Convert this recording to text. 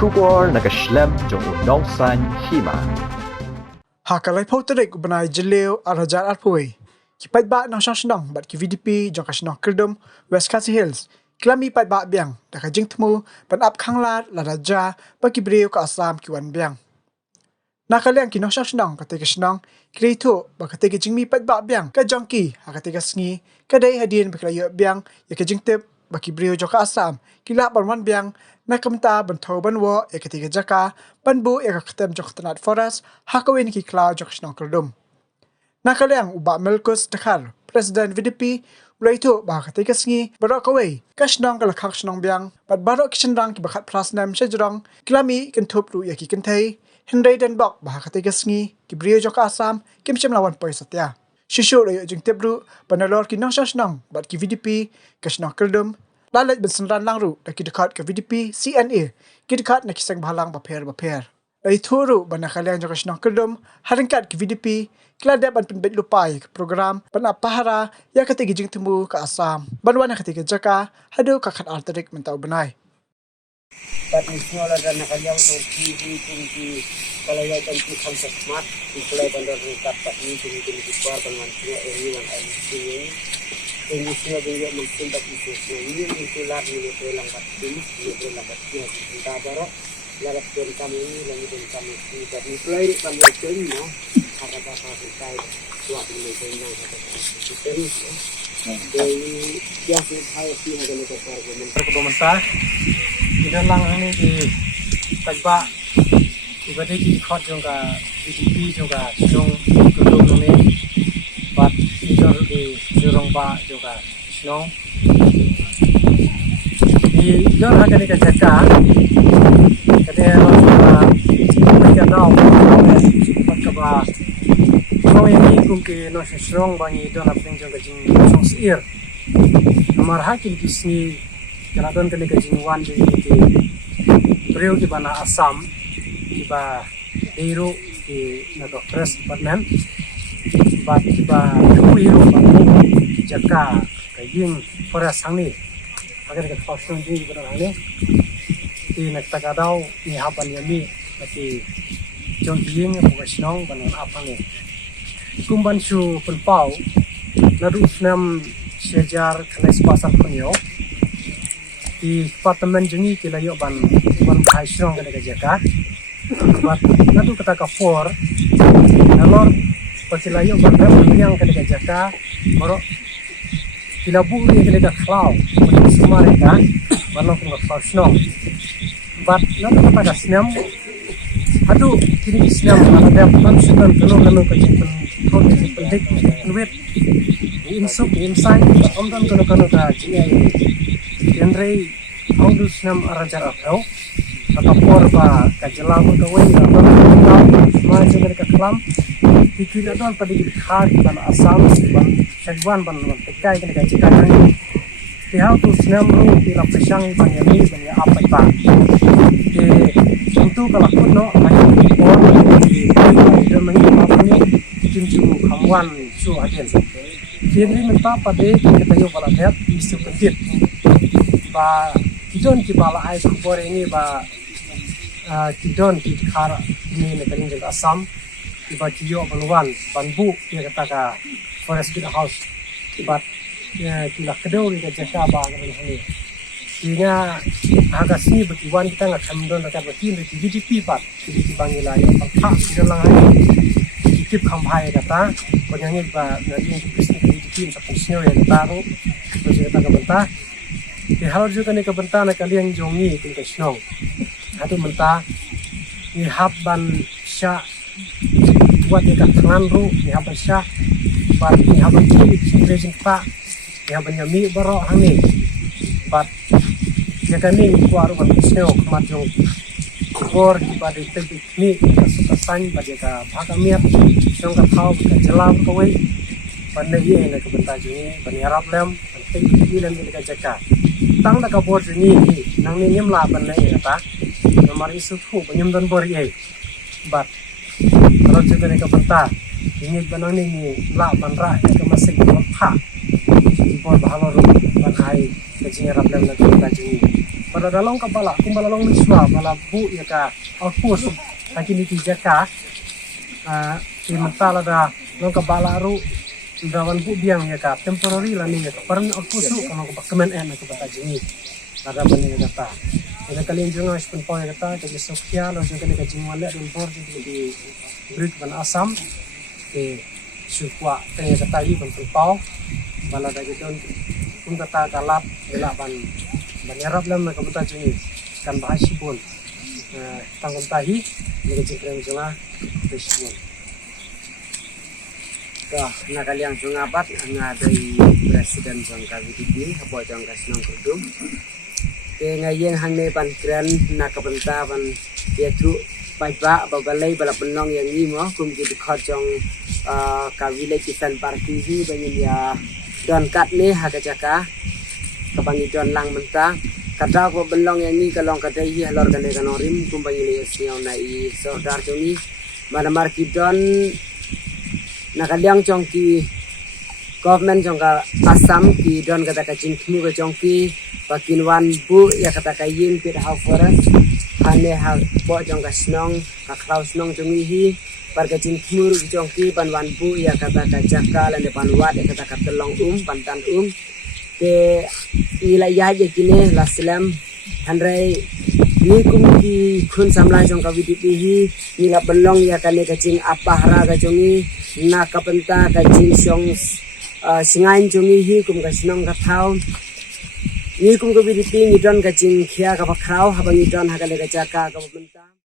Shubor nakaslem jong Nongshong Hima. Hakalai pau terik ubenai jeleu arajar arpui. Ki Paidbah Nongshong Shnong bat ki VDP jong ka Shnong Kyrdum West Khasi Hills. Klami Paidbah Biang dak jing temu ban ap khanglat la raja baki breu ka Assam ki wan Biang. Nakaliang ki Nongshong Shnong ka te ka Shnong kreito ba ka te ka jingmi Paidbah Biang ka jongki ha ka te ka sngi ka dai hadin bakla yo Biang ya ka jing tep baki breu jong ka Assam kila ban wan Biang na kamta ban tho ban wo ya ka te ka jaka ban bu ya ka khatem jong tanat forest ha ka wen ki kla jong Shnong Kyrdum. Nakaliang uba Melkus Dakar, President VDP, Ulaito bahak ketika sengi barok kawai, kasnong kalakak Shnong Biang, bat barok kisendang ki bakat plasnam sejrong, kilami kentup lu yaki kentai, Henry dan bok bahak ketika sengi, ki brio jok Assam, kim cem lawan poi satya. Shushu layo jeng tebru, banalor ki Nongshong Shnong, bat ki VDP, kasnong Kyrdum, lalat bensenran langru, daki dekat ke VDP, CNA, ki dekat na kisang bahalang baper. Lai turu banakaliang jok Shnong Kyrdum, haringkat ki VDP, kelada ban penbet lupai ke program ban apahara ya ketika jing temu ke Assam banwana ketika jaka hadu kakat arterik mentau benai But ismola dan nakaliang sa TV kung kalau ya kan ki konsep smart kulay bandar rungkat tak ni kung par ban man tua everyone I see kung ismo bingyo magsindak isu ni itular ni lang bat ni lang bat ni kita baro lalat don kami lang don kami dan kulay kami chen no harap pakai suap ini dengan terus dari biasa saya sih ada lepas pemerintah kita lang ini di Paidbah ibadah di khot juga VDP juga Shnong Kyrdum ini bat itu di Jurongba juga Shnong di jor harga kita jaga kita harus mereka tahu bahwa kalau ini mungkin Nongshong Shnong bangi don apeng jong kajing Nongshong Sir nomor hakim kisni kalau don kali kajing wan jadi ke beliau di mana Assam tiba hero di naga press department bat tiba hero bangi jaka kajing forest hangni agar kita fashion di benar ini di nak tagadau ni haban yami tapi jong biing bukan Shnong banan apa ni kumban su penpau nadu nam sejar kena pasal punyo di departemen jengi kilayo ban bahai Shnong kena kerjakan bat nadu kata kafor nalor pakilayo ban yang kena kerjakan baru kilabu ni kena klau semua mereka banon kena Shnong bat nadu kata kasnam aduh kini Islam ada konsumen kalau kajing pendik duit insuk insight omdan kalau dah jingai genre audus nam arajar atau por ba kajelam kawin atau semua juga kelam pikir adon pada khar ban Assam ban Shadwan ban tekai kena kajikan pihak tu senam ru di lapasang ban yami ban apa pak untuk kalau pun no orang di dalam apa ni cincu kawan su agen kini minta pada kita yo kalau lihat isu penting ba kidon ki bala ai kubor ini ba kidon ki khar ini negeri di Assam ba kiyo balwan bambu dia kata ka forest kita house ba kita kedua kita jasa ba ini sehingga agak sini berkiwan kita nggak kandung dekat berkin di VDP part di Bangila yang pertama di dalam hari kip kampai kata banyaknya nanti bisnis VDP untuk pensiun yang baru terus kita kebentar di hal juga nih kebentar nak kalian jongi tinggal Shnong atau mentah ni habban sya buat dekat tangan ru ni habban sya buat ni habban kiri present pak ni habban yami baru hani buat jika ni kuaru manusia kematian kor pada teknik ni suka sain pada ka bhagamia yang ka tahu ka jelam kawai pada ye na ka bentajuni bani arab lem teknik ni lem ni ka jaka tang da ka bor ni nang ni nyem la ban nei ta nomor isu thu nyem don bor ye bat kalau juga ni ka benta ini banang ni la ban ra ka masik ban tha bor bahalo ban hai kajing arab lem na ka bentajuni pada dalam kapala kumbalalong miswa bala bu ya ka output kini ti jaka ti mentala da long kapala ru dawan bu biang ya ka temporary la ni ya ka parang output su kalau ka kemen en ka bata jini pada bani data ina kalin junga spun po ya ka ke sokya lo jeng ka jing wala don bor di break ban asam ke sukwa tanya kata hi ban pau bala da don kun kata kalap bela ban menyerap lam ka bata jini kan bahasi pun tanggung tahi ni jeng junga besibun nakaliang sungapat nga dari presiden jangka VDP apa jangka Shnong Kyrdum ke ngayeng hangne pan kran nakabenta pan yaitu Paidbah babalai bala penong yang ni mo kum ki dikhot jong kawile kisan parti hi banyin ya don kat ne hakajaka kabangi don lang menta kata ko belong yang ni kalong kata hi halor kane kanorim kum banyin le siau nai saudar jongi manamar ki don nakaliang jongki government jongka Assam ki don kata kacing temu ke jongki bakin wan bu ya kata kayim pit how forest hane ha bo jongka Shnong ka kraus Shnong jongi hi par kacing temu jongki pan wan bu ya kata kajaka lan depan wat ya kata katelong pantan ke wilayah je kine laslam handrai ni kum ki khun samlai jongka VDP hi nila belong ya kane kacing apahra ka jongi na kapenta ka jinsong singain jongi hi kum ka Shnong ka thau ni kum ka VDP ni don ka jing khia ka phakrau habang ni don ha ka le ka jaka ka